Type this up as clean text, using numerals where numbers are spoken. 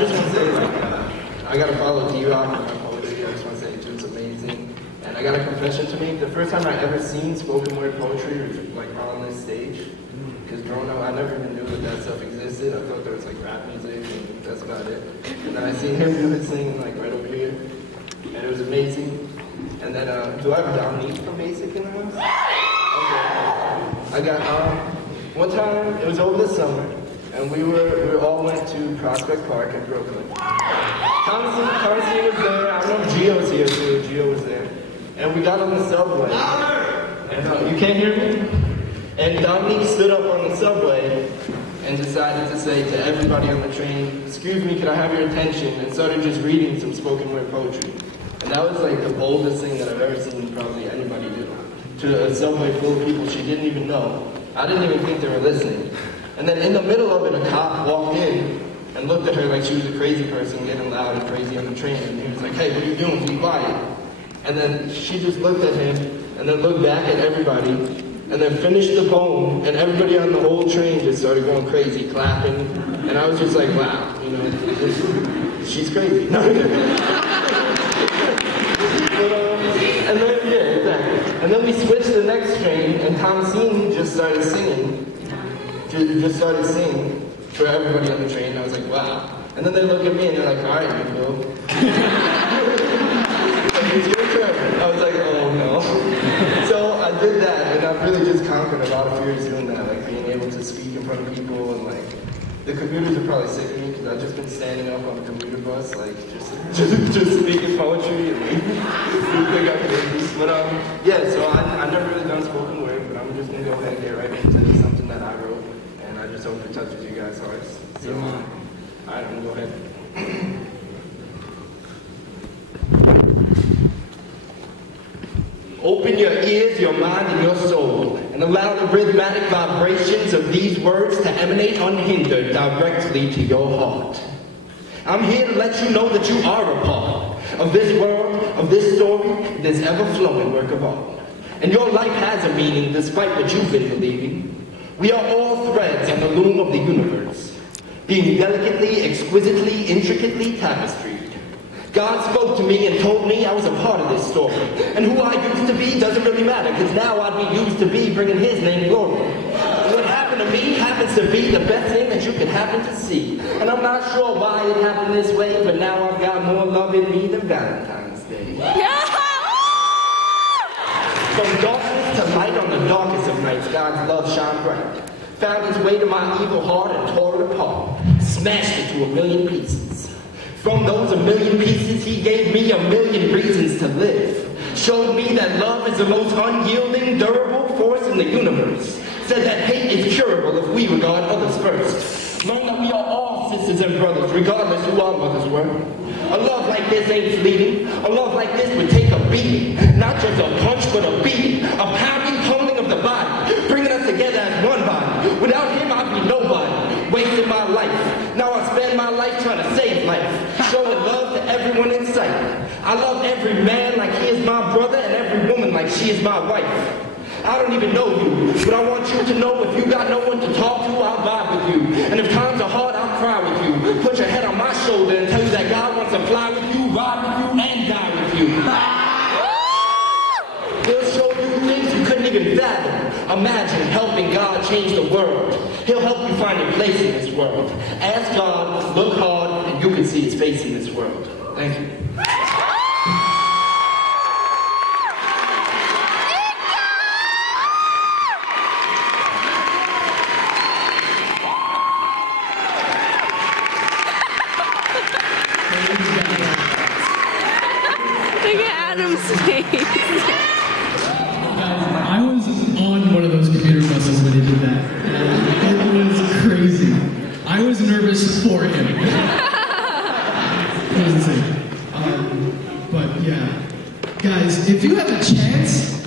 just want to say, like, I got to follow D-Rock and my poetry. I just want to say, it's amazing. And I got a confession to make. The first time I ever seen spoken word poetry was like on this stage. Because growing up, I never even knew that stuff existed. I thought there was like rap music, and that's about it. And then I seen him do his thing like right over here, and it was amazing. And then, do I have Dominique from Basic in the house? Okay. I got, one time, it was over the summer, and we all went to Prospect Park in Brooklyn. Constantine was there, I don't know if Gio's here too, Gio was there. And we got on the subway. And, you can't hear me? And Dominique stood up on the subway and decided to say to everybody on the train, "Excuse me, can I have your attention?" and started just reading some spoken word poetry. And that was like the boldest thing that I've ever seen probably anybody do. To a subway full of people she didn't even know. I didn't even think they were listening. And then in the middle of it, a cop walked in and looked at her like she was a crazy person getting loud and crazy on the train. And he was like, "Hey, what are you doing? Be quiet." And then she just looked at him and then looked back at everybody and then finished the poem, and everybody on the whole train just started going crazy, clapping. And I was just like, wow, you know, she's crazy. And then, yeah, exactly. And then we switched the next train, and Thomasine just started singing. Just started singing for everybody on the train. I was like, wow. And then they look at me and they're like, all right, you go. It's your turn. I was like, oh no. So I did that, and I've really just conquered a lot of fears doing that, like being able to speak in front of people, and like, the commuters are probably sick of me because I've just been standing up on the commuter bus, like, just speaking poetry and like, but yeah, so I've never really done spoken word, but I'm just gonna go ahead and get right into something that I wrote, and I just hope it touches you guys' hearts. So, alright, I'm gonna go ahead. Open your ears, your mind, and your soul, and allow the rhythmic vibrations of these words to emanate unhindered directly to your heart. I'm here to let you know that you are a part of this world, of this story, this ever-flowing work of art. And your life has a meaning despite what you've been believing. We are all threads on the loom of the universe, being delicately, exquisitely, intricately tapestried. God spoke to me and told me I was a part of this story. And who I used to be doesn't really matter, because now I'd be used to be bringing his name glory. And what happened to me happens to be the best thing that you could happen to see. And I'm not sure why it happened this way, but now I've got more love in me than Valentine's Day. From darkness to light on the darkest of nights, God's love shone bright. Found its way to my evil heart and tore it apart. Smashed it to a million pieces. From those a million pieces, he gave me a million reasons to live. Showed me that love is the most unyielding, durable force in the universe. Said that hate is curable if we regard others first. Learned that we are all sisters and brothers, regardless who our mothers were. A love like this ain't fleeting. A love like this would take a beating. Not just a punch, but a beating. A pounding, pulling of the body. Bringing us together as one body. Without him, I'd be nobody. Wasting my life. Now I spend my life trying to save life. Showing love to everyone in sight. I love every man like he is my brother, and every woman like she is my wife. I don't even know you, but I want you to know if you got no one to talk to, I'll vibe with you. And if times are hard, I'll cry with you. Put your head on my shoulder and tell you that God wants to fly with you, ride with you, and die with you. He'll show you things you couldn't even fathom. Imagine helping God change the world. He'll help you find your place in this world. Ask God, look hard, and you can see his face in this world. Thank you. Look at Adam's face. I was on one of those commuter buses when he did that. It was crazy. I was nervous for him. It was insane. But yeah. Guys, if you have a chance,